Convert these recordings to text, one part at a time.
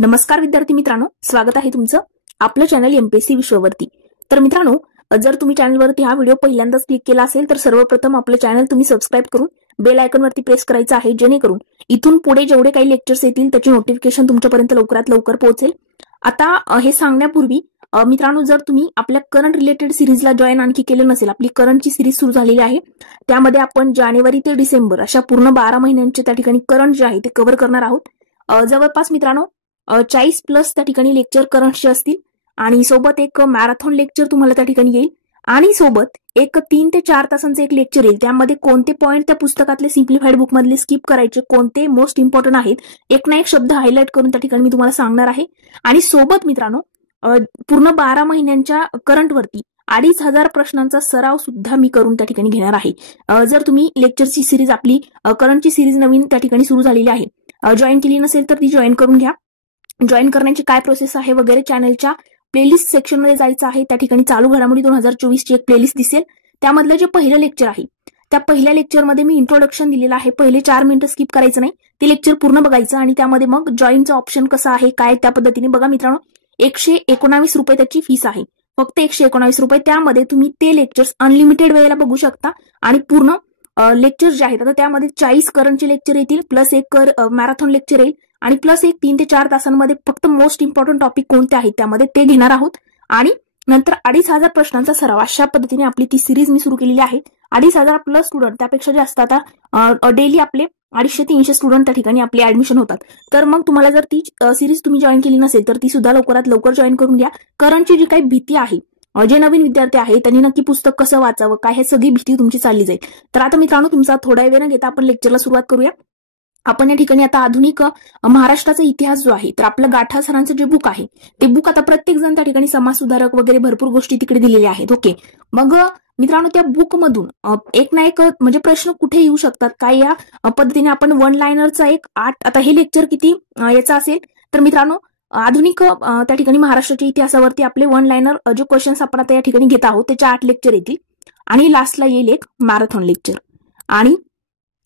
नमस्कार विद्यार्थी मित्रांनो, स्वागत आहे तुमचं आपलं चॅनल एमपीएससी विश्ववरती। तर मित्रांनो, जर तुम्ही चॅनलवरती हा व्हिडिओ पहिल्यांदाच क्लिक केला असेल तर सर्वप्रथम आपलं चॅनल तुम्ही सबस्क्राइब करून बेल आयकॉनवरती प्रेस करायचं आहे, जेणेकरून इथून पुढे जेवढे काही लेक्चर्स येतील त्याची नोटिफिकेशन तुमच्यापर्यंत लवकरात लवकर पोहोचेल। आता हे सांगण्यापूर्वी मित्रांनो, जर तुम्ही आपल्या करंट रिलेटेड सिरीजला जॉईन आणखी केलं नसेल, आपली करंटची सिरीज सुरू झालेली आहे, त्यामध्ये आपण जानेवारी ते डिसेंबर अशा पूर्ण 12 महिन्यांचे त्या ठिकाणी करंट जे आहे ते कव्हर करणार आहोत। जवळपास मित्रांनो 40 प्लस त्या ठिकाणी लेक्चर करंटचे असतील आणि सोबत एक मॅरेथॉन लेक्चर तुम्हाला त्या ठिकाणी येईल आणि सोबत एक 3 ते 4 तासांचे एक लेक्चर येईल। त्यामध्ये कोणते पॉइंट त्या पुस्तकातले सिम्प्लिफाईड बुक मधले स्किप करायचे, कोणते मोस्ट इम्पॉर्टंट आहेत, एक ना एक शब्द हायलाइट करून त्या ठिकाणी मी तुम्हाला सांगणार आहे। आणि सोबत मित्रांनो पूर्ण 12 महिन्यांच्या करंटवरती 2500 प्रश्नांचा सराव सुद्धा मी करून त्या ठिकाणी घेणार आहे। जर तुम्ही लेक्चरची सिरीज आपली करंटची सिरीज नवीन त्या ठिकाणी सुरू झालेली आहे, जॉईन केली नसेल तर ती जॉईन करून घ्या। जॉईन करण्याची काय प्रोसेस आहे वगैरे चॅनलच्या प्लेलिस्ट सेक्शन मध्ये जायचं आहे। त्या ठिकाणी चालू घडामोडी 2024 ची एक प्लेलिस्ट दिसेल, त्यामधलं जे पहिलं लेक्चर आहे त्या पहिल्या लेक्चरमध्ये मी इंट्रोडक्शन दिलेलं आहे। पहिले 4 मिनिटं स्किप करायचं नाही, ते लेक्चर पूर्ण बघायचं आणि त्यामध्ये मग जॉईनचा ऑप्शन कसा आहे काय त्या पद्धतीने बघा। मित्रांनो 119 रुपये त्याची फीस आहे, फक्त 119 रुपये। त्यामध्ये तुम्ही ते लेक्चर्स अनलिमिटेड वेळेला बघू शकता आणि पूर्ण लेक्चर जे आहेत आता त्यामध्ये 40 करंटचे लेक्चर येतील, प्लस एक मॅरेथॉन लेक्चर येईल आणि प्लस एक 3 ते 4 तासांमध्ये फक्त मोस्ट इम्पॉर्टंट टॉपिक कोणते आहेत त्यामध्ये ते घेणार आहोत। आणि नंतर 2500 प्रश्नांचा सराव, अशा पद्धतीने आपली ती सिरीज मी सुरू केलेली आहे। 2500 प्लस स्टुडंट, त्यापेक्षा जास्त आता डेली आपले 250 ते 300 स्टुडंट त्या ठिकाणी आपले ऍडमिशन होतात। तर मग तुम्हाला जर ती सिरीज तुम्ही जॉईन केली नसेल तर ती सुद्धा लवकरात लवकर जॉईन करून घ्या। करंटची जी काही भीती आहे, जे नवीन विद्यार्थी आहेत त्यांनी नक्की पुस्तक कसं वाचावं काय हे सगळी भीती तुमची चालली जाईल। तर आता मित्रांनो तुमचा थोडा वेळ न घेता आपण लेक्चरला सुरुवात करूया। आपण या ठिकाणी आता आधुनिक महाराष्ट्राचा इतिहास जो आहे तर आपलं गाठा सरांचं जे बुक आहे ते बुक आता प्रत्येक जण त्या ठिकाणी समाज सुधारक वगैरे भरपूर गोष्टी तिकडे दिलेल्या आहेत। ओके, मग मित्रांनो त्या बुक मधून एक ना एक म्हणजे प्रश्न कुठे येऊ शकतात काय या पद्धतीने आपण वन लायनरचा एक 8, आता हे लेक्चर किती याचा असेल तर मित्रांनो आधुनिक त्या ठिकाणी महाराष्ट्राच्या इतिहासावरती आपले वन लायनर जे क्वेश्चन्स आपण आता या ठिकाणी घेत आहोत त्याचे 8 लेक्चर येतील आणि लास्टला येईल एक मॅरेथॉन लेक्चर। आणि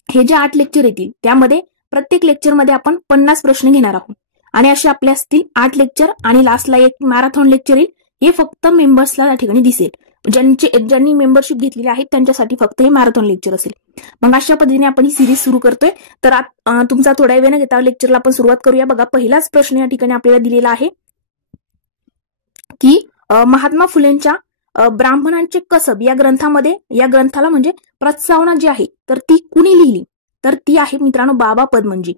हे जे 8 लेक्चर येतील त्यामध्ये प्रत्येक लेक्चरमध्ये आपण 50 प्रश्न घेणार आहोत आणि असे आपले असतील 8 लेक्चर आणि लास्टला एक मॅरेथॉन लेक्चर येईल। हे फक्त मेंबर्सला त्या ठिकाणी दिसेल, ज्यांनी मेंबरशिप घेतलेली आहे त्यांच्यासाठी फक्त हे मॅरेथॉन लेक्चर असेल। मग अशा पद्धतीने आपण ही सिरीज सुरू करतोय। तर तुमचा थोडा वेळ न घेता लेक्चरला आपण सुरुवात करूया। बघा पहिलाच प्रश्न या ठिकाणी आपल्याला दिलेला आहे की महात्मा फुलेंच्या ब्राह्मणांचे कसब या ग्रंथामध्ये, या ग्रंथाला म्हणजे प्रस्तावना जी आहे तर ती कुणी लिहिली तर ती आहे मित्रांनो बाबा पदमनजी।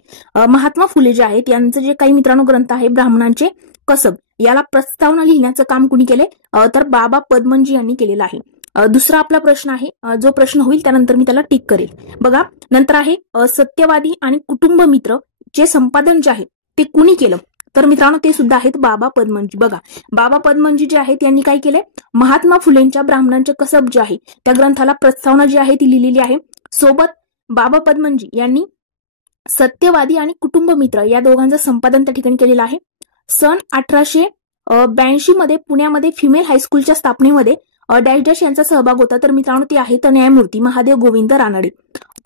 महात्मा फुले जे आहेत यांचं जे काही मित्रांनो ग्रंथ आहे ब्राह्मणांचे कसब, याला प्रस्तावना लिहिण्याचं काम कुणी केले तर बाबा पदमनजी यांनी केलेलं आहे। दुसरा आपला प्रश्न आहे, जो प्रश्न होईल त्यानंतर मी त्याला टिक करेल। बघा नंतर आहे सत्यवादी आणि कुटुंब मित्र चे संपादन जे आहे ते कुणी केलं तर मित्रांनो ते सुद्धा आहेत बाबा पदमनजी। बघा बाबा पदमनजी जे आहेत यांनी काय केले, महात्मा फुलेंच्या ब्राह्मणांचे कसब जे आहे त्या ग्रंथाला प्रस्तावना जी आहे ती लिहिलेली आहे। सोबत बाबा पदमनजी यांनी सत्यवादी आणि कुटुंब मित्र या दोघांचं संपादन त्या ठिकाणी केलेलं आहे। सन 1882 मध्ये पुण्यामध्ये फिमेल हायस्कूलच्या स्थापनेमध्ये डॅश डॅश यांचा सहभाग होता तर मित्रांनो ते आहेत न्यायमूर्ती महादेव गोविंद रानडे।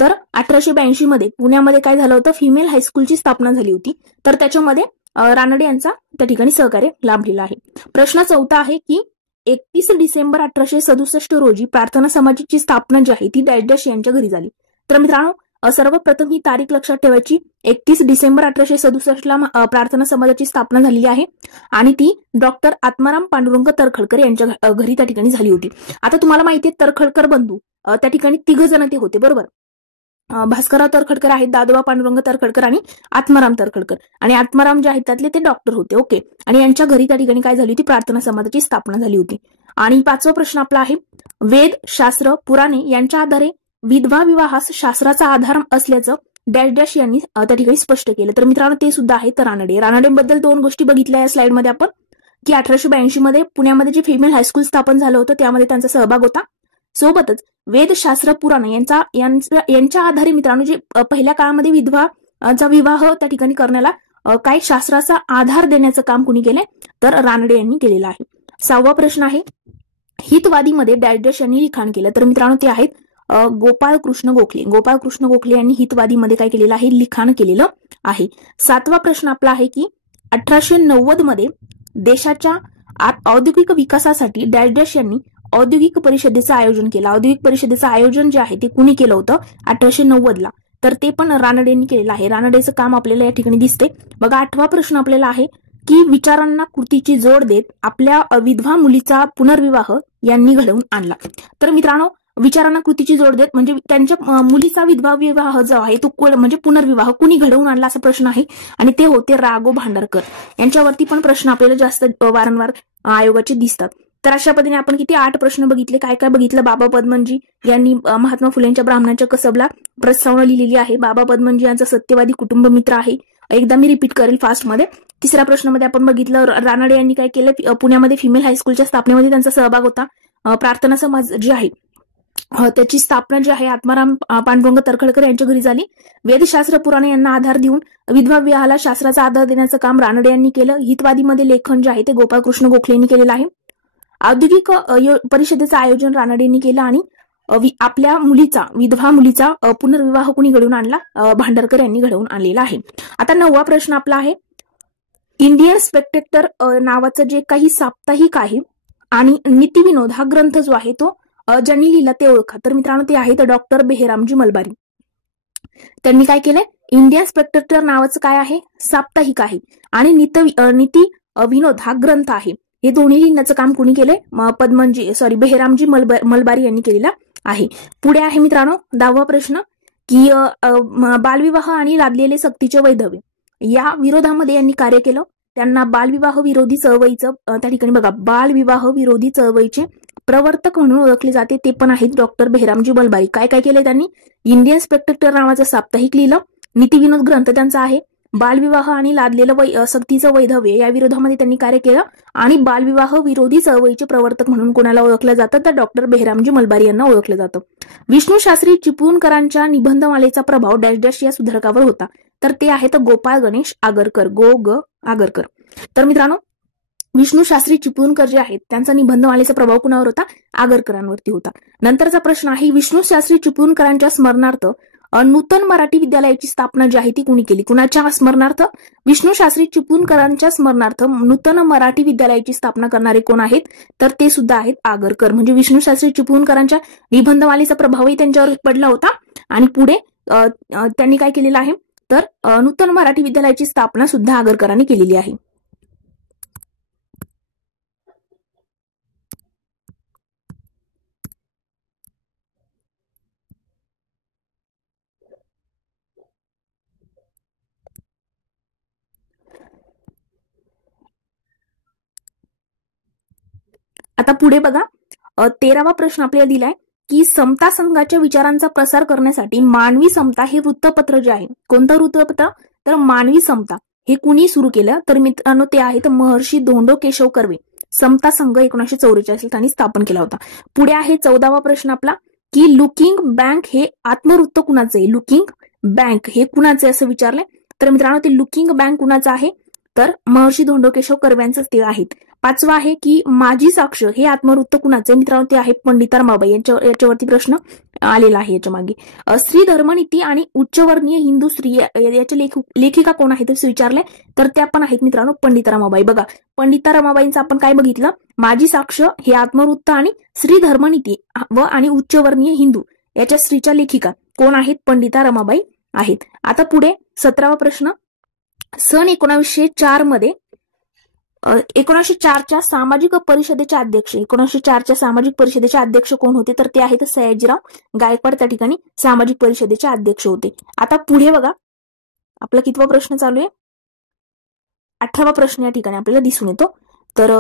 तर 1882 मध्ये पुण्यामध्ये काय झालं होतं, फिमेल हायस्कूलची स्थापना झाली होती, तर त्याच्यामध्ये रानडे यांचा त्या ठिकाणी सहकार्य लाभलेला आहे। प्रश्न 4 आहे की 31 डिसेंबर 1867 रोजी प्रार्थना समाजाची स्थापना जी आहे ती डॅश डॅश यांच्या घरी झाली। तर मित्रांनो सर्वप्रथम ही तारीख लक्षात ठेवायची, 31 डिसेंबर 1867 ला प्रार्थना समाजाची स्थापना झालेली आहे आणि ती डॉक्टर आत्माराम पांडुरंग तरखडकर यांच्या घरी त्या ठिकाणी झाली होती। आता तुम्हाला माहिती आहे तरखडकर बंधू त्या ठिकाणी 3 जण ते होते, बरोबर। भास्करराव तरखडकर आहेत, दादोबा पांडुरंग तरखडकर आणि आत्माराम तरखडकर, आणि आत्माराम जे आहेत त्यातले ते डॉक्टर होते। ओके, आणि यांच्या घरी त्या ठिकाणी काय झाली होती, प्रार्थना समाजाची स्थापना झाली होती। आणि 5वा प्रश्न आपला आहे, वेद शास्त्र पुराणे यांच्या आधारे विधवा विवाहास शास्त्राचा आधार असल्याचं डॅश डॅश यांनी त्या ठिकाणी स्पष्ट केलं तर मित्रांनो ते सुद्धा आहेत रानडे। रानडेबद्दल 2 गोष्टी बघितल्या या स्लाइडमध्ये आपण की 1882 मध्ये पुण्यामध्ये जे फिमेल हायस्कूल स्थापन झालं होतं त्यामध्ये त्यांचा सहभाग होता। सोबतच वेदशास्त्र पुराण यांच्या आधारे मित्रांनो जे पहिल्या काळामध्ये विधवाचा विवाह त्या ठिकाणी करण्याला काही शास्त्राचा आधार देण्याचं काम कुणी केलंय तर रानडे यांनी केलेलं आहे। 6वा प्रश्न आहे, हितवादीमध्ये डॅश डॅश यांनी लिखाण केलं तर मित्रांनो ते आहेत गोपाळ कृष्ण गोखले। गोपाळ कृष्ण गोखले यांनी हितवादीमध्ये काय केलेलं आहे, लिखाण केलेलं आहे। 7वा प्रश्न आपला आहे की 1890 मध्ये देशाच्या औद्योगिक विकासासाठी डॅश डॅश यांनी औद्योगिक परिषदेचं आयोजन केलं. औद्योगिक परिषदेचं आयोजन जे आहे ते कुणी केलं होतं 1890 ला, तर ते पण रानडेंनी केलेलं आहे. रानडेचं काम आपल्याला या ठिकाणी दिसते. बघा 8वा प्रश्न आपल्याला आहे की विचारांना कृतीची जोड देत आपल्या विधवा मुलीचा पुनर्विवाह यांनी घडवून आणला. तर मित्रांनो, विचारांना कृतीची जोड देत म्हणजे त्यांच्या मुलीचा विधवा विवाह जो आहे तो म्हणजे पुनर्विवाह कुणी घडवून आणला असा प्रश्न आहे, आणि ते होते राघव भांडारकर. यांच्यावरती पण प्रश्न आपल्याला जास्त वारंवार आयोगाचे दिसतात. तर अशा पद्धतीने आपण किती 8 प्रश्न बघितले. काय काय बघितलं? बाबा पदमनजी यांनी महात्मा फुलेंच्या ब्राह्मणांच्या कसबला प्रस्तावना लिहिलेली आहे. बाबा पदमनजी यांचा सत्यवादी कुटुंब मित्र आहे. एकदा मी रिपीट करेल फास्टमध्ये. तिसऱ्या प्रश्नामध्ये आपण बघितलं रानडे यांनी काय केलं, पुण्यामध्ये फिमेल हायस्कूलच्या स्थापनेमध्ये त्यांचा सहभाग होता. प्रार्थना समाज जी आहे त्याची स्थापना जी आहे आत्माराम पांडुरंग तर्खडकर यांच्या घरी झाली. वेदशास्त्र पुराणे यांना आधार देऊन विधवा विवाहाला शास्त्राचा आधार देण्याचं काम रानडे यांनी केलं. हितवादीमध्ये लेखन जे आहे ते गोपाळकृष्ण गोखले यांनी केलेलं आहे. औद्योगिक परिषदेचं आयोजन रानडे यांनी केलं आणि आपल्या विधवा मुलीचा पुनर्विवाह कुणी घडवून आणला? भांडारकर यांनी घडवून आणलेला आहे. आता 9वा प्रश्न आपला आहे, इंडियन स्पेक्टेटर नावाचं जे काही साप्ताहिक आहे आणि नीतिविनोद हा ग्रंथ जो आहे तो ज्यांनी लिहिला ते ओळखा. तर मित्रांनो ते आहेत डॉक्टर बेहरामजी मलबारी. त्यांनी काय केलंय, इंडियन स्पेक्टेटर नावाचं काय आहे, साप्ताहिक आहे, आणि नीती विनोद हा ग्रंथ आहे. हे दोन्ही लिहिण्याचं काम कुणी केलंय? बेहरामजी मलबारी यांनी केलेलं आहे. पुढे आहे मित्रांनो 10वा प्रश्न की बालविवाह आणि लादलेले सक्तीचे वैधव्य या विरोधामध्ये यांनी कार्य केलं. त्यांना बालविवाह विरोधी चळवळीचं त्या ठिकाणी बघा बालविवाह विरोधी चळवळीचे प्रवर्तक म्हणून ओळखले जाते. ते पण आहेत डॉक्टर बेहरामजी मलबारी. काय काय केलंय त्यांनी? इंडियन स्पेक्टेटर नावाचं साप्ताहिक लिहिलं, नीतिविनोद ग्रंथ त्यांचा आहे, बालविवाह आणि लादलेलं सक्तीचं वैधव्य या विरोधामध्ये त्यांनी कार्य केलं, आणि बालविवाह विरोधी चळवळीचे प्रवर्तक म्हणून कोणाला ओळखलं जातं? तर डॉक्टर बेहरामजी मलबारी यांना ओळखलं जातं. विष्णू शास्त्री चिपळूणकरांच्या निबंधमालेचा प्रभाव डॅश डॅश या सुधारकावर होता. तर ते आहेत गोपाळ गणेश आगरकर, आगरकर. तर मित्रांनो विष्णू शास्त्री चिपळूणकर जे आहेत त्यांचा निबंधमालेचा प्रभाव कुणावर होता? आगरकरांवरती होता. नंतरचा प्रश्न आहे, विष्णू शास्त्री चिपळूणकरांच्या स्मरणार्थ नूतन मराठी विद्यालयाची स्थापना जी आहे ती कुणी केली? कुणाच्या स्मरणार्थ? विष्णू शास्त्री चिपळूणकरांच्या स्मरणार्थ नूतन मराठी विद्यालयाची स्थापना करणारे कोण आहेत? तर ते सुद्धा आहेत आगरकर. म्हणजे विष्णू शास्त्री चिपळूणकरांच्या निबंधमालेचा प्रभावही त्यांच्यावर पडला होता, आणि पुढे त्यांनी काय केलेलं आहे तर नूतन मराठी विद्यालयाची स्थापना सुद्धा आगरकरांनी केलेली आहे. आता पुढे बघा 13वा प्रश्न आपल्याला दिलाय की समता संघाच्या विचारांचा प्रसार करण्यासाठी मानवी समता हे वृत्तपत्र जे आहे, कोणतं वृत्तपत्र? तर मानवी समता. हे कुणी सुरू केलं? तर मित्रांनो ते आहेत महर्षी धोंडो केशव कर्वे. समता संघ 1944 त्यांनी स्थापन केला होता. पुढे आहे 14वा प्रश्न आपला की लुकिंग बँक हे आत्मवृत्त कुणाचं आहे? लुकिंग बँक हे कुणाचे असं विचारलंय? तर मित्रांनो ते लुकिंग बँक कुणाचं आहे? तर महर्षी धोंडो केशव कर्व्यांचं ते आहेत. 5वा आहे की माझी साक्ष हे आत्मवृत्त कुणाचे? मित्रांनो ते आहे पंडिता रमाबाई. याच्यावरती प्रश्न आलेला आहे याच्या मागे. स्त्री धर्मनीती आणि उच्चवर्णीय हिंदू स्त्री याच्या लेखिका कोण आहेत असं विचारलंय? तर त्या पण आहेत मित्रांनो पंडिता रमाबाई. बघा पंडिता रमाबाईंचं आपण काय बघितलं? माझी साक्ष हे आत्मवृत्त आणि स्त्री धर्मनीती व आणि उच्चवर्णीय हिंदू याच्या स्त्रीच्या लेखिका कोण आहेत? पंडिता रमाबाई आहेत. आता पुढे 17वा प्रश्न, सन 1904 मध्ये 1904च्या सामाजिक परिषदेचे अध्यक्ष 1904च्या सामाजिक परिषदेचे अध्यक्ष कोण होते? तर ते आहेत सयाजीराव गायकवाड. त्या ठिकाणी सामाजिक परिषदेचे अध्यक्ष होते. आता पुढे बघा आपला कितवा प्रश्न चालू आहे? 18वा प्रश्न या ठिकाणी आपल्याला दिसून येतो. तर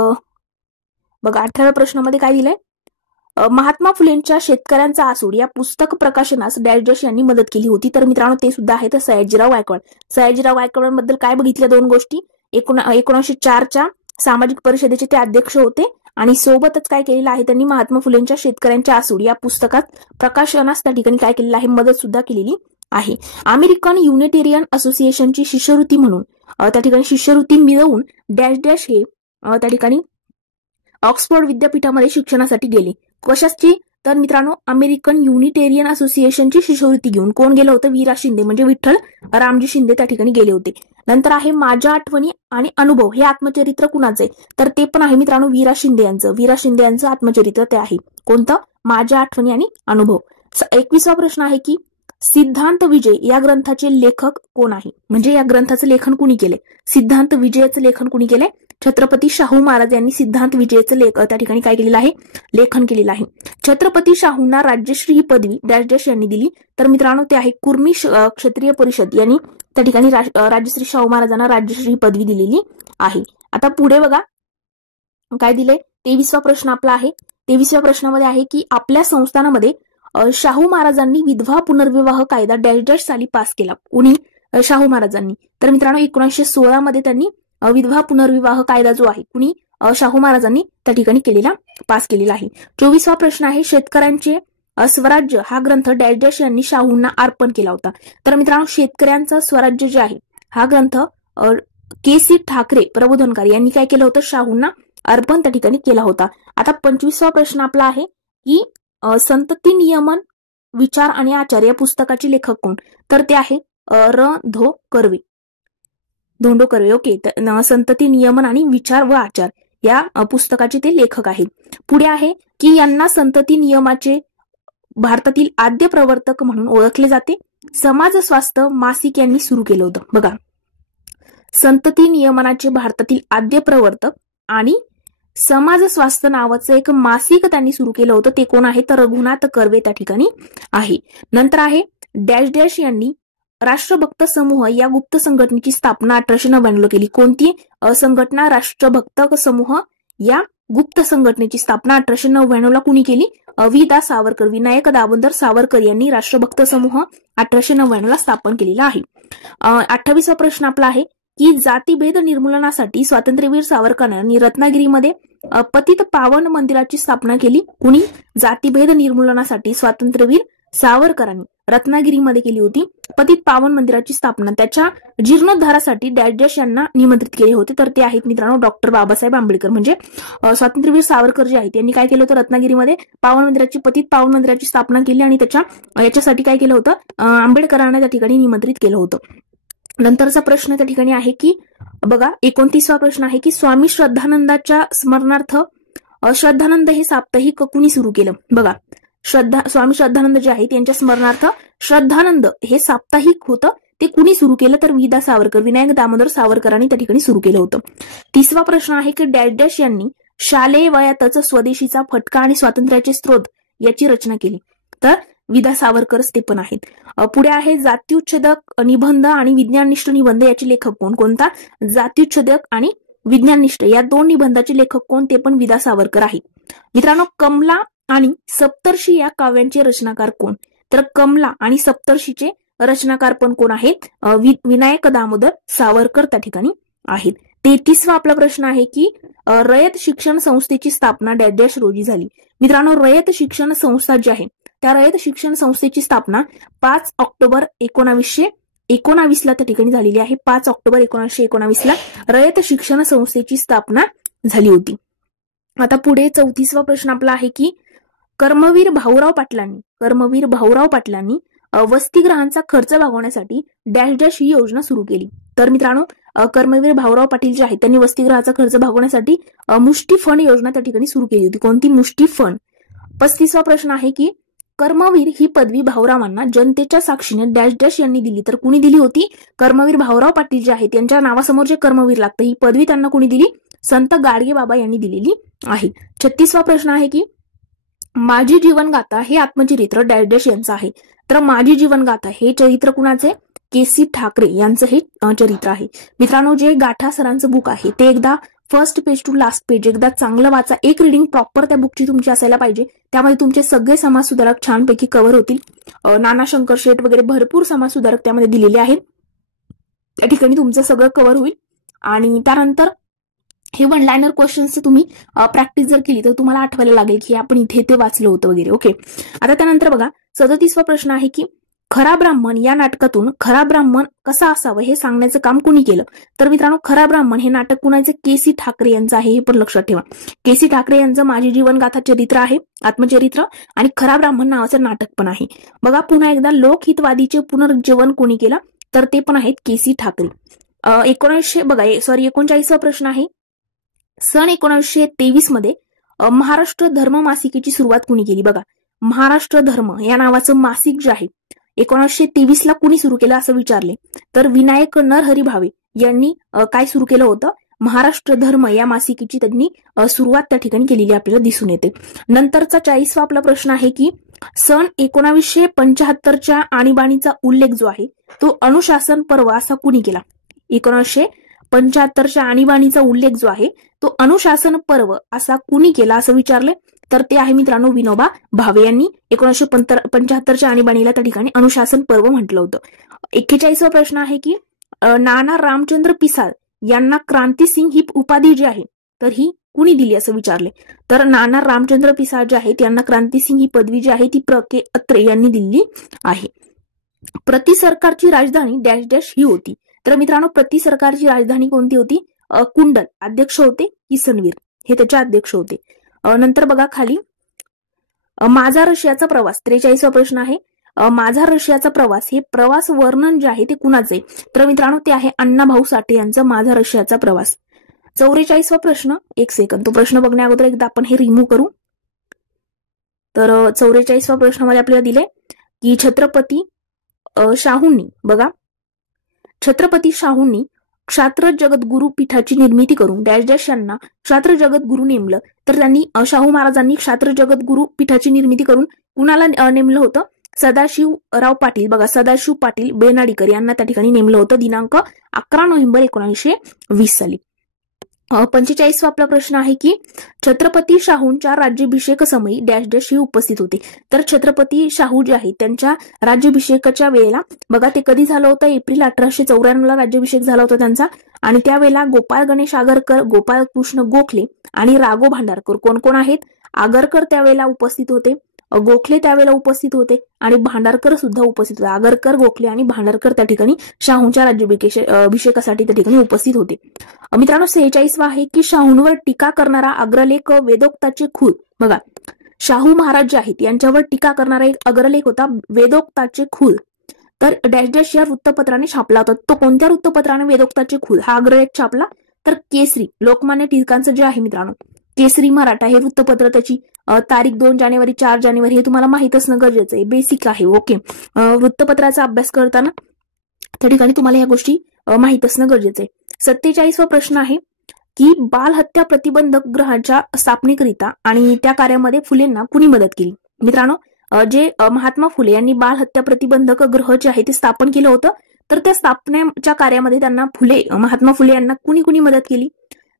बघा 18व्या प्रश्नामध्ये काय दिलंय? महात्मा फुलेंच्या शेतकऱ्यांचा आसूड या पुस्तक प्रकाशनास डॅश डॅश यांनी मदत केली होती. तर मित्रांनो ते सुद्धा आहेत सयाजीराव गायकवाड. सयाजीराव गायकवाडांबद्दल काय बघितल्या? 2 गोष्टी. 1904च्या सामाजिक परिषदेचे ते अध्यक्ष होते, आणि सोबतच काय केलेलं आहे त्यांनी महात्मा फुलेंच्या शेतकऱ्यांच्या आसूड या पुस्तकात प्रकाशनास त्या ठिकाणी काय केलेलं आहे? मदत सुद्धा केलेली आहे. अमेरिकन युनिटेरियन असोसिएशनची शिष्यवृत्ती म्हणून त्या ठिकाणी शिष्यवृत्ती मिळवून डॅश डॅश हे त्या ठिकाणी ऑक्सफोर्ड विद्यापीठामध्ये शिक्षणासाठी गेले. कशाची? तर मित्रांनो अमेरिकन युनिटेरियन असोसिएशनची शिष्यवृत्ती घेऊन. कोण गेलं होतं? वीरा शिंदे म्हणजे विठ्ठल रामजी शिंदे त्या ठिकाणी गेले होते. नंतर आहे माझ्या आठवणी आणि अनुभव, हे आत्मचरित्र कुणाचे, तर ते पण आहे मित्रांनो वीरा शिंदे यांचं. वीरा शिंदे यांचं आत्मचरित्र ते आहे. कोणतं? माझ्या आठवणी आणि अनुभव. 21वा प्रश्न आहे की सिद्धांत विजय या ग्रंथाचे लेखक कोण आहे, म्हणजे या ग्रंथाचं लेखन कुणी केले? सिद्धांत विजयाचं लेखन कुणी केलंय? छत्रपती शाहू महाराज यांनी सिद्धांत विजयाचं त्या ठिकाणी काय केलेलं आहे? लेखन केलेलं आहे. छत्रपती शाहूंना राज्यश्री ही पदवी डॅश डॅश यांनी दिली, तर मित्रांनो ते आहे कुर्मी क्षत्रिय परिषद यांनी त्या ठिकाणी राजश्री शाहू महाराजांना राज्यश्री पदवी दिलेली आहे. आता पुढे बघा काय दिले. 23वा प्रश्न आपला आहे. 23व्या प्रश्नामध्ये आहे की आपल्या संस्थानामध्ये शाहू महाराजांनी विधवा पुनर्विवाह कायदा डॅश डॅश साली पास केला. कुणी? शाहू महाराजांनी. तर मित्रांनो 1916 मध्ये त्यांनी विधवा पुनर्विवाह कायदा जो आहे कुणी? शाहू महाराजांनी त्या ठिकाणी पास केलेला आहे. 24वा प्रश्न आहे शेतकऱ्यांचे स्वराज्य हा ग्रंथ डॅश डॅश यांनी शाहूंना अर्पण केला होता. तर मित्रांनो शेतकऱ्यांचं स्वराज्य जे आहे हा ग्रंथ के.सी. ठाकरे प्रबोधनकार यांनी काय केलं होतं? शाहूंना अर्पण त्या ठिकाणी केला होता. आता 25वा प्रश्न आपला आहे की संतती नियमन विचार आणि आचार या पुस्तकाचे लेखक कोण? तर ते आहे धोंडो कर्वे. ओके. संतती नियमन आणि विचार व आचार या पुस्तकाचे ते लेखक आहेत. पुढे आहे की यांना संतती नियमाचे भारतातील आद्य प्रवर्तक म्हणून ओळखले जाते. समाज स्वास्थ्य मासिक यांनी सुरू केलं होतं. बघा संतती नियमनाचे भारतातील आद्य प्रवर्तक आणि समाज स्वास्थ्य नावाचं एक मासिक त्यांनी सुरू केलं होतं. ते कोण आहे? तर रघुनाथ कर्वे त्या ठिकाणी आहे. नंतर आहे डॅश डॅश यांनी राष्ट्रभक्त समूह या गुप्त संघटनेची स्थापना 1899 केली. कोणती संघटना? राष्ट्रभक्त समूह या गुप्त संघटनेची स्थापना 1899 कुणी केली? वि.दा. सावरकर, विनायक दामोदर सावरकर यांनी राष्ट्रभक्त समूह 1899 स्थापन केलेला आहे. 28वा प्रश्न आपला आहे की जातीभेद निर्मूलनासाठी स्वातंत्र्यवीर सावरकरांनी रत्नागिरीमध्ये पतित पावन मंदिराची स्थापना केली. कुणी? जातीभेद निर्मूलनासाठी स्वातंत्र्यवीर सावरकरांनी रत्नागिरीमध्ये केली होती पतित पावन मंदिराची स्थापना. त्याच्या जीर्णोद्धारासाठी डॅश डॅश यांना निमंत्रित केले होते, तर ते आहेत मित्रांनो डॉक्टर बाबासाहेब आंबेडकर. म्हणजे स्वातंत्र्यवीर सावरकर जे आहेत त्यांनी काय केलं होतं? रत्नागिरीमध्ये पतित पावन मंदिराची स्थापना केली आणि याच्यासाठी काय केलं होतं? आंबेडकरांना त्या ठिकाणी निमंत्रित केलं होतं. नंतरचा प्रश्न त्या ठिकाणी आहे की बघा 29वा प्रश्न आहे की स्वामी श्रद्धानंदाच्या स्मरणार्थ श्रद्धानंद हे साप्ताहिक कुणी सुरू केलं? बघा स्वामी श्रद्धानंद जे आहेत त्यांच्या स्मरणार्थ श्रद्धानंद हे साप्ताहिक होतं, ते कुणी सुरू केलं? तर वि.दा. सावरकर, विनायक दामोदर सावरकरांनी त्या ठिकाणी सुरू केलं होतं. 30वा प्रश्न आहे की डॅश डॅश यांनी शालेय वयातच स्वदेशीचा फटका आणि स्वातंत्र्याचे स्रोत याची रचना केली. तर वि.दा. सावरकरच ते पण आहेत. पुढे आहे जात्युच्छेदक निबंध आणि विज्ञाननिष्ठ निबंध याचे लेखक कोण? कोणता? जात्युच्छेदक आणि विज्ञाननिष्ठ या दोन निबंधाचे लेखक कोण? ते पण वि.दा. सावरकर आहेत. मित्रांनो कमला आणि सप्तर्षी या काव्यांचे रचनाकार कोण? तर कमला आणि सप्तर्षीचे रचनाकार पण कोण आहेत? विनायक दामोदर सावरकर त्या ठिकाणी आहेत. 33वा आपला प्रश्न आहे की रयत शिक्षण संस्थेची स्थापना डॅश डॅश रोजी झाली. मित्रांनो रयत शिक्षण संस्था जी आहे त्या रयत शिक्षण संस्थेची स्थापना 5 ऑक्टोबर 1919 ला त्या ठिकाणी झालेली आहे. 5 ऑक्टोबर 1919 ला रयत शिक्षण संस्थेची स्थापना झाली होती. आता पुढे 34वा प्रश्न आपला आहे की कर्मवीर भाऊराव पाटलांनी वसतिगृहांचा खर्च भागवण्यासाठी डॅश डॅश ही योजना सुरू केली. तर मित्रांनो कर्मवीर भाऊराव पाटील जे आहेत त्यांनी वसतिगृहाचा खर्च भागवण्यासाठी मुष्टी फंड योजना त्या ठिकाणी सुरू केली होती. कोणती? मुष्टी फंड. 35वा प्रश्न आहे की कर्मवीर ही पदवी भाऊरावांना जनतेच्या साक्षीने डॅश डॅश यांनी दिली. तर कुणी दिली होती? कर्मवीर भाऊराव पाटील जे आहेत त्यांच्या नावासमोर जे कर्मवीर लागतं ही पदवी त्यांना कुणी दिली? संत गाडगे बाबा यांनी दिलेली आहे. 36वा प्रश्न आहे की माझी जीवनगाथा हे आत्मचरित्र डॅश डॅश यांचं आहे. तर माझी जीवनगाथा हे चरित्र कुणाचे? के.सी. ठाकरे यांचं हे चरित्र आहे. मित्रांनो जे गाठा सरांचं बुक आहे ते एकदा first page to last page एकदा चांगलं वाचा. एक रिडिंग प्रॉपर त्या बुकची तुमची असायला पाहिजे. त्यामध्ये तुमचे सगळे समाजसुधारक छानपैकी कव्हर होतील. नाना शंकर शेठ वगैरे भरपूर समाजसुधारक त्यामध्ये दिलेले आहेत. त्या ठिकाणी तुमचं सगळं कव्हर होईल. आणि त्यानंतर हे वन लायनर क्वेश्चन्स तुम्ही प्रॅक्टिस जर केली तर तुम्हाला आठवायला लागेल की आपण इथे ते वाचलं होतं वगैरे. ओके. आता त्यानंतर बघा 37वा प्रश्न आहे की खरा ब्राह्मण या नाटकातून खरा ब्राह्मण कसा असावं हे सांगण्याचं काम कुणी केलं? तर मित्रांनो खरा ब्राह्मण हे नाटक कुणाचं? के.सी. ठाकरे यांचं आहे. हे पण लक्षात ठेवा. के.सी. ठाकरे यांचं माझी जीवनगाथा चरित्र आहे आत्मचरित्र आणि खरा ब्राह्मण नावाचं नाटक पण आहे. बघा पुन्हा एकदा लोकहितवादीचे पुनरुज्जीवन कोणी केलं? तर ते पण आहेत के.सी. ठाकरे. एकोणचाळीसवा प्रश्न आहे, सन 1923 मध्ये महाराष्ट्र धर्म मासिकेची सुरुवात कुणी केली? बघा, महाराष्ट्र धर्म या नावाचं मासिक जे आहे 1923 ला कुणी सुरू केलं असं विचारले, तर विनायक नरहरी भावे यांनी काय सुरू केलं होतं? महाराष्ट्र धर्म या मासिकेची त्यांनी सुरुवात त्या ठिकाणी केलेली आपल्याला दिसून येते. नंतरचा 40वा आपला प्रश्न आहे की सन 1975च्या आणीबाणीचा उल्लेख जो आहे तो अनुशासन पर्व असा कुणी केला? 1975च्या आणीबाणीचा उल्लेख जो आहे तो अनुशासन पर्व असा कुणी केला असं विचारले, तर ते आहे मित्रांनो विनोबा भावे यांनी 1975च्या आणीबाणीला त्या ठिकाणी अनुशासन पर्व म्हटलं होतं. 41वा प्रश्न आहे की नाना रामचंद्र पिसाळ यांना क्रांतिसिंग ही उपाधी जी आहे तर ही कुणी दिली असं विचारले, तर नाना रामचंद्र पिसाळ जे आहेत यांना क्रांतिसिंग ही पदवी जी आहे ती प्र के अत्रे यांनी दिली आहे. प्रति सरकारची राजधानी डॅश डॅश ही होती, तर मित्रांनो प्रति सरकारची राजधानी कोणती होती? कुंडल. अध्यक्ष होते किसनवीर, हे त्याचे अध्यक्ष होते. नंतर बघा खाली माझा रशियाचा प्रवास 43वा प्रश्न आहे. माझा रशियाचा प्रवास हे प्रवास वर्णन जे आहे ते कुणाचे? तर मित्रांनो ते आहे अण्णाभाऊ साठे यांचं माझा रशियाचा प्रवास. 44वा प्रश्न, एक सेकंद, तो प्रश्न बघण्या अगोदर एकदा आपण हे रिमूव्ह करू. तर 44वा प्रश्नामध्ये आपल्याला दिले की छत्रपती शाहूंनी, बघा छत्रपती शाहूंनी क्षात्र जगद्गुरु पीठाची निर्मिती करून डॅश डॅश यांना क्षात्र जगद्गुरु नेमलं, तर त्यांनी शाहू महाराजांनी क्षात्र जगद्गुरु पीठाची निर्मिती करून कुणाला नेमलं होतं? सदाशिवराव पाटील, बघा सदाशिव पाटील बेनाडीकर यांना त्या ठिकाणी नेमलं होतं दिनांक 11 नोव्हेंबर 1920 साली. 45वा आपला प्रश्न आहे की छत्रपती शाहूंच्या राज्याभिषेक समयी डॅश डॅश हे उपस्थित होते, तर छत्रपती शाहू जे आहेत त्यांच्या राज्याभिषेकाच्या वेळेला बघा ते कधी झालं होतं? एप्रिल 1894 ला राज्याभिषेक झाला होता त्यांचा, आणि त्यावेळेला गोपाळ गणेश आगरकर, गोपाळ कृष्ण गोखले आणि राघो भांडारकर कोण कोण आहेत? आगरकर त्यावेळेला उपस्थित होते, गोखले त्यावेळेला उपस्थित होते आणि भांडारकर सुद्धा उपस्थित होते. आगरकर, गोखले आणि भांडारकर त्या ठिकाणी शाहूंच्या राज्याभिषेकासाठी त्या ठिकाणी उपस्थित होते. मित्रांनो 46वा आहे की शाहूंवर टीका करणारा अग्रलेख वेदोक्ताचे खूळ, बघा शाहू महाराज जे आहेत यांच्यावर टीका करणारा एक अग्रलेख होता वेदोक्ताचे खूळ, तर डॅश डॅश या वृत्तपत्राने छापला होता. तो कोणत्या वृत्तपत्राने वेदोक्ताचे खूळ हा अग्रलेख छापला? तर केसरी, लोकमान्य टिळकांचं जे आहे मित्रांनो केसरी मराठा हे वृत्तपत्र, त्याची तारीख 2 जानेवारी 4 जानेवारी हे तुम्हाला माहित असणं गरजेचं आहे, बेसिक आहे. ओके, वृत्तपत्राचा अभ्यास करताना त्या ठिकाणी तुम्हाला या गोष्टी माहित असणं गरजेचं आहे. 47वा प्रश्न आहे की बाल हत्या प्रतिबंधक गृहाच्या स्थापनेकरिता आणि त्या कार्यामध्ये फुलेंना कुणी मदत केली? मित्रांनो जे महात्मा फुले यांनी बाल हत्या प्रतिबंधक गृह जे आहे ते स्थापन केलं होतं, तर त्या स्थापनेच्या कार्यामध्ये त्यांना महात्मा फुले यांना कुणी मदत केली?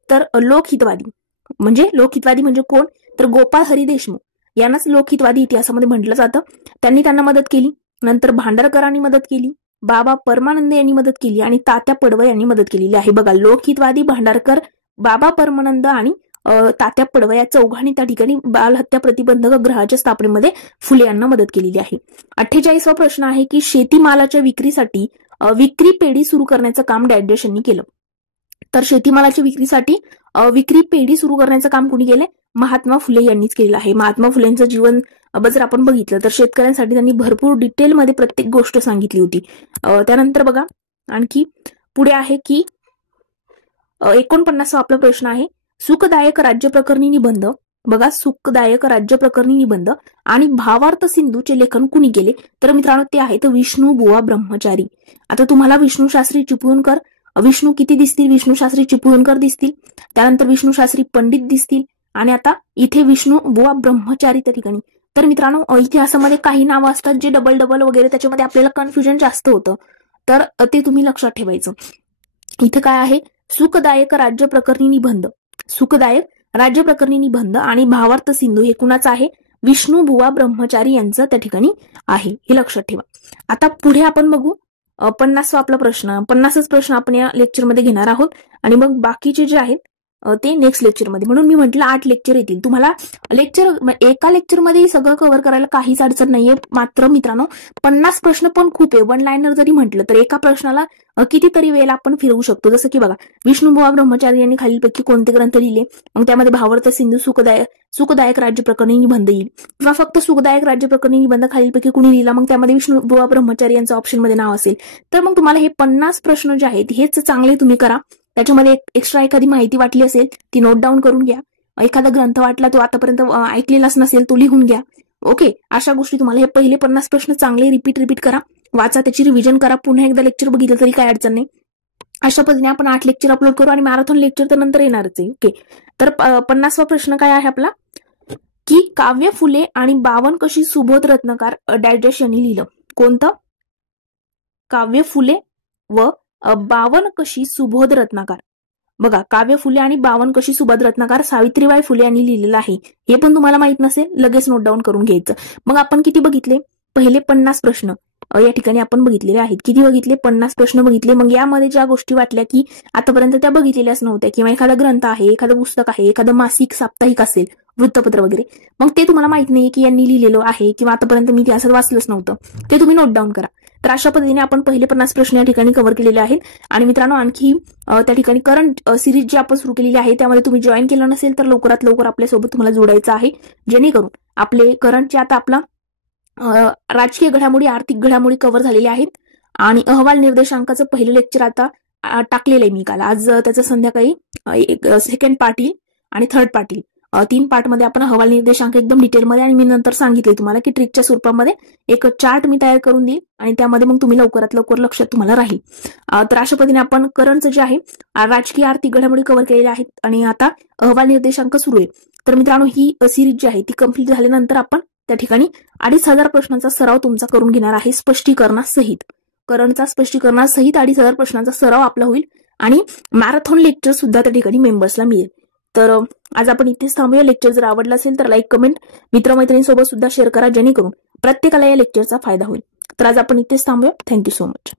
तर लोकहितवादी म्हणजे कोण? तर गोपाळ हरी देशमुख यांनाच लोकहितवादी इतिहासामध्ये म्हटलं जातं, त्यांनी त्यांना मदत केली. नंतर भांडारकरांनी मदत केली, बाबा परमानंद यांनी मदत केली आणि तात्या पडवळ यांनी मदत केलेली आहे. बघा लोकहितवादी, भांडारकर, बाबा परमानंद आणि तात्या पडवळ या चौघांनी त्या ठिकाणी बाल हत्या प्रतिबंधक गृहाच्या स्थापनेमध्ये फुले यांना मदत केलेली आहे. 48वा प्रश्न आहे की शेतीमालाच्या विक्रीसाठी विक्री पेढी सुरू करण्याचं काम डॅश डॅश यांनी केलं, तर शेतीमालाच्या विक्रीसाठी विक्री पेढी सुरू करण्याचं काम कुणी केलंय? महात्मा फुले यांनीच केलेलं आहे. महात्मा फुलेंचं जीवन जर आपण बघितलं तर शेतकऱ्यांसाठी त्यांनी भरपूर डिटेलमध्ये प्रत्येक गोष्ट सांगितली होती. त्यानंतर बघा आणखी पुढे आहे की 49वा आपला प्रश्न आहे सुखदायक राज्य प्रकरणी निबंध, बघा सुखदायक राज्य प्रकरणी निबंध आणि भावार्थ सिंधूचे लेखन कुणी केले? तर मित्रांनो ते आहेत विष्णू बुवा ब्रह्मचारी. आता तुम्हाला विष्णू शास्त्री चिपळूणकर, विष्णू किती दिसतील? विष्णू शास्त्री चिपळूणकर दिसतील, त्यानंतर विष्णू शास्त्री पंडित दिसतील आणि आता इथे विष्णू बुवा ब्रह्मचारी त्या ठिकाणी. तर मित्रांनो इतिहासामध्ये काही नावं असतात जे डबल वगैरे त्याच्यामध्ये आपल्याला कन्फ्युजन जास्त होतं, तर ते तुम्ही लक्षात ठेवायचं. इथं काय आहे? सुखदायक राज्य प्रकरणी निबंध, सुखदायक राज्य प्रकरणी निबंध आणि भावार्थ सिंधू हे कुणाचं आहे? विष्णू बुवा ब्रह्मचारी यांचं त्या ठिकाणी आहे, हे लक्षात ठेवा. आता पुढे आपण बघू 50वा आपला प्रश्न, 50च प्रश्न आपण या लेक्चरमध्ये घेणार आहोत आणि मग बाकीचे जे आहेत ते नेक्स्ट लेक्चरमध्ये. म्हणून मी म्हटलं 8 लेक्चर येतील. तुम्हाला एका लेक्चरमध्ये सगळं कव्हर करायला काहीच अडचण नाहीये. मात्र मित्रांनो 50 प्रश्न पण खूप आहे. वन लाईनर जरी म्हटलं तर एका प्रश्नाला कितीतरी वेळेला आपण फिरवू शकतो. जसं की बघा, विष्णुबुवा ब्रह्मचारी यांनी खालीलपैकी कोणते ग्रंथ लिहिले, मग त्यामध्ये भावार्थ सिंधू, सुखदायक राज्य प्रकरणी निबंध येईल, किंवा फक्त सुखदायक राज्य प्रकरणी निबंध खालीलपैकी कुणी लिहिला, मग त्यामध्ये विष्णुबुवा ब्रह्मचारी यांचं ऑप्शन मध्ये नाव असेल. तर मग तुम्हाला हे 50 प्रश्न जे आहेत हेच चांगले तुम्ही करा. त्याच्यामध्ये एक्स्ट्रा एखादी माहिती वाटली असेल ती नोट डाऊन करून घ्या. एखादा ग्रंथ वाटला तो आतापर्यंत ऐकलेलाच नसेल तो लिहून घ्या. ओके, अशा गोष्टी तुम्हाला हे पहिले 50 प्रश्न चांगले रिपीट करा, वाचा, त्याची रिव्हिजन करा. पुन्हा एकदा लेक्चर बघितलं तरी काय अडचण नाही. अशा पद्धतीने आपण 8 लेक्चर अपलोड करू आणि मॅरेथॉन लेक्चर तर नंतर येणारच आहे. ओके, तर 50वा प्रश्न काय आहे आपला, की काव्य फुले आणि 52 कशी सुबोध रत्नकार डॅश यांनी लिहिलं. कोणतं? काव्य फुले व 52 कशी सुबोध रत्नाकर. बघा, काव्य फुले आणि 52 कशी सुबोध रत्नाकर सावित्रीबाई फुले यांनी लिहिलेलं आहे. हे पण तुम्हाला माहित नसेल, लगेच नोट डाऊन करून घ्यायचं. मग आपण किती बघितले? पहिले 50 प्रश्न या ठिकाणी आपण बघितलेले आहेत. किती बघितले? 50 प्रश्न बघितले. मग यामध्ये ज्या गोष्टी वाटल्या की आतापर्यंत त्या बघितलेल्याच नव्हत्या, किंवा एखादा ग्रंथ आहे, एखादं पुस्तक आहे, एखादं मासिक साप्ताहिक असेल, वृत्तपत्र वगैरे, मग ते तुम्हाला माहित नाही की यांनी लिहिलेलं आहे किंवा आतापर्यंत मी ते असं वाचलंच नव्हतं, ते तुम्ही नोट डाऊन करा. तर अशा पद्धतीने आपण पहिले 50 प्रश्न या ठिकाणी कव्हर केलेले आहेत. आणि मित्रांनो, आणखी त्या ठिकाणी करंट सिरीज जी आपण सुरू केलेली आहे त्यामध्ये तुम्ही जॉईन केलं नसेल तर लवकरात लवकर आपल्यासोबत तुम्हाला जोडायचं आहे, जेणेकरून आपले करंटचे आता आपला राजकीय घडामोडी, आर्थिक घडामोडी कव्हर झालेले आहेत. आणि अहवाल निर्देशांकाचं पहिलं लेक्चर आता टाकलेलं आहे मी काल. आज त्याचं संध्याकाळी सेकंड पार्ट येईल आणि थर्ड पार्ट येईल. 3 पार्टमध्ये आपण अहवाल निर्देशांक एकदम डिटेलमध्ये, आणि मी नंतर सांगितले तुम्हाला की ट्रिकच्या स्वरूपामध्ये एक चार्ट मी तयार करून देईल, आणि त्यामध्ये मग तुम्ही लवकरात लवकर लक्षात तुम्हाला राहील. तर अशा पद्धतीने आपण करंटचं जे आहे राजकीय आर्थिक घडामोडी कव्हर केलेल्या आहेत, आणि आता अहवाल निर्देशांक सुरू आहे. तर मित्रांनो, ही सिरीज जी आहे ती कंप्लीट झाल्यानंतर आपण त्या ठिकाणी 2500 प्रश्नांचा सराव तुमचा करून घेणार आहे, स्पष्टीकरणासहित. करंटचा स्पष्टीकरणासहित 2500 प्रश्नांचा सराव आपला होईल, आणि मॅरेथॉन लेक्चर सुद्धा त्या ठिकाणी मेंबर्सला मिळेल. तर आज आपण इथेच थांबूया. लेक्चर जर आवडला असेल तर लाईक, कमेंट, मित्रमैत्रिणींसोबत सुद्धा शेअर करा, जेणेकरून प्रत्येकाला या लेक्चरचा फायदा होईल. तर आज आपण इथेच थांबूया. Thank you so much.